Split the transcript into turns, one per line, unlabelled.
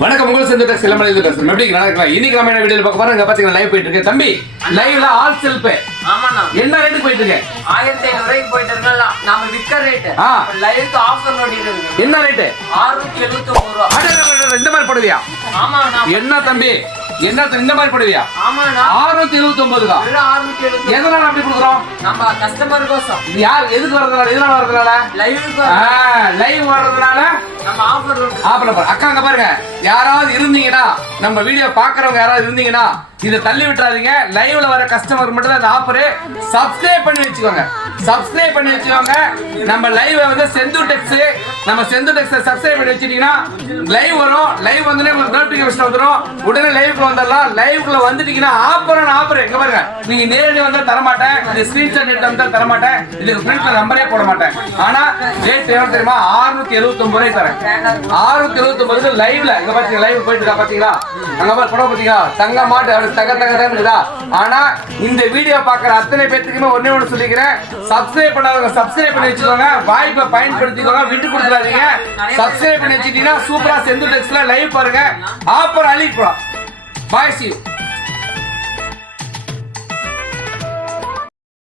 வணக்கம் உங்கள் சேர்ந்து சிலமலை இது பேசுறேன் எப்படி நல்லா இருக்கலாம் இன்னைக்கு நம்ம என்ன வீடியோ பார்க்க போறோம்? இங்க பாத்தீங்கன்னா லைவ் போயிட்டு இருக்கு. தம்பி லைவ்ல ஆல் செல்ஃப்
ஆமாண்ணா.
என்ன ரேட்டு போயிட்டு இருக்கு?
ஆயிரத்தி ஐநூறு ரூபாய்க்கு போயிட்டு இருக்கல நாம விற்க ரேட்டு. லைவுக்கு ஆஃபர் இருக்கு.
என்ன ரேட்டு
ஆறுநூத்தி எழுபத்தி ஒன்பது ரூபா
இந்த மாதிரி போடுவியா?
ஆமாண்ணா.
என்ன தம்பி? என்ன இந்த மாதிரி போடுவியா?
ஆமாண்ணா.
ஆறுநூத்தி
எழுபத்தி
எதனால அப்படி கொடுக்குறோம்?
நம்ம கஸ்டமர் கோசம்.
யார் எதுக்கு வர்றதுனால? எதனால வர்றதுனால?
லைவுக்கு
லைவ் வர்றதுனால?
நம்ம
ஆப்பிள பாரு அக்கா அங்க பாருங்க யாராவது இருந்தீங்கன்னா நம்ம வீடியோ பாக்குறவங்க யாராவது இருந்தீங்கன்னா இதை தள்ளி விட்டுறாதீங்க. லைவ்ல வர கஸ்டமர் மட்டும் தான் அந்த ஆஃபரு சப்ஸ்கிரைப் பண்ணி வச்சுக்கோங்க. சப்ஸ்கிரைப் பண்ணி வச்சுக்கோங்க. நம்ம லைவ் வந்து செந்து டெக்ஸ் நம்ம செந்து டெக்ஸ் சப்ஸ்கிரைப் பண்ணி வச்சிட்டீங்கன்னா லைவ் வரும். லைவ் வந்தோடனே உங்களுக்கு நோட்டிபிகேஷன் வந்துடும் உடனே லைவுக்குள்ள வந்துடலாம். லைவுக்குள்ள வந்துட்டீங்கன்னா ஆஃபர் ஆஃபர் எங்க பாருங்க. நீங்க நேரடி வந்தா தர மாட்டேன் இந்த ஸ்கிரீன்ஷாட் எடுத்து வந்தா தர மாட்டேன் இதுக்கு பிரிண்ட்ல நம்பரே போட மாட்டேன். ஆனா ரேட் எவ்வளவு தெரியுமா? 679 எழுபத்தி ஒன்பது ரூபாய் தரேன். ஆறுநூத்தி எழுபத்தி ஒன்பது லைவ்ல இங்க பாத்தீங்க லைவ் போயிட்டு இருக்கா பாத்தீங்களா? அங்க பாரு படம் பாத்தீங்களா? தங்க மாட்டு அப்படி தக தகதா ஆனா இந்த வீடியோ பாக்குற அத்தனை பேத்துக்குமே ஒண்ணே ஒண்ணு சொல்லிக்கிறேன். சப்ஸ்கிரைப் பண்ணாதவங்க சப்ஸ்கிரைப் பண்ணி வச்சுக்கோங்க. வாய்ப்பை பயன்படுத்திக்கோங்க. விட்டு கொடுத்துடாதீங்க சப்ஸ்கிரைப் பண்ணி வச்சுட்டீங்கன்னா சூப்பரா செந்து டெக்ஸ்ட்ல லைவ் பாருங்க. ஆப்பர் அழி பாய் சி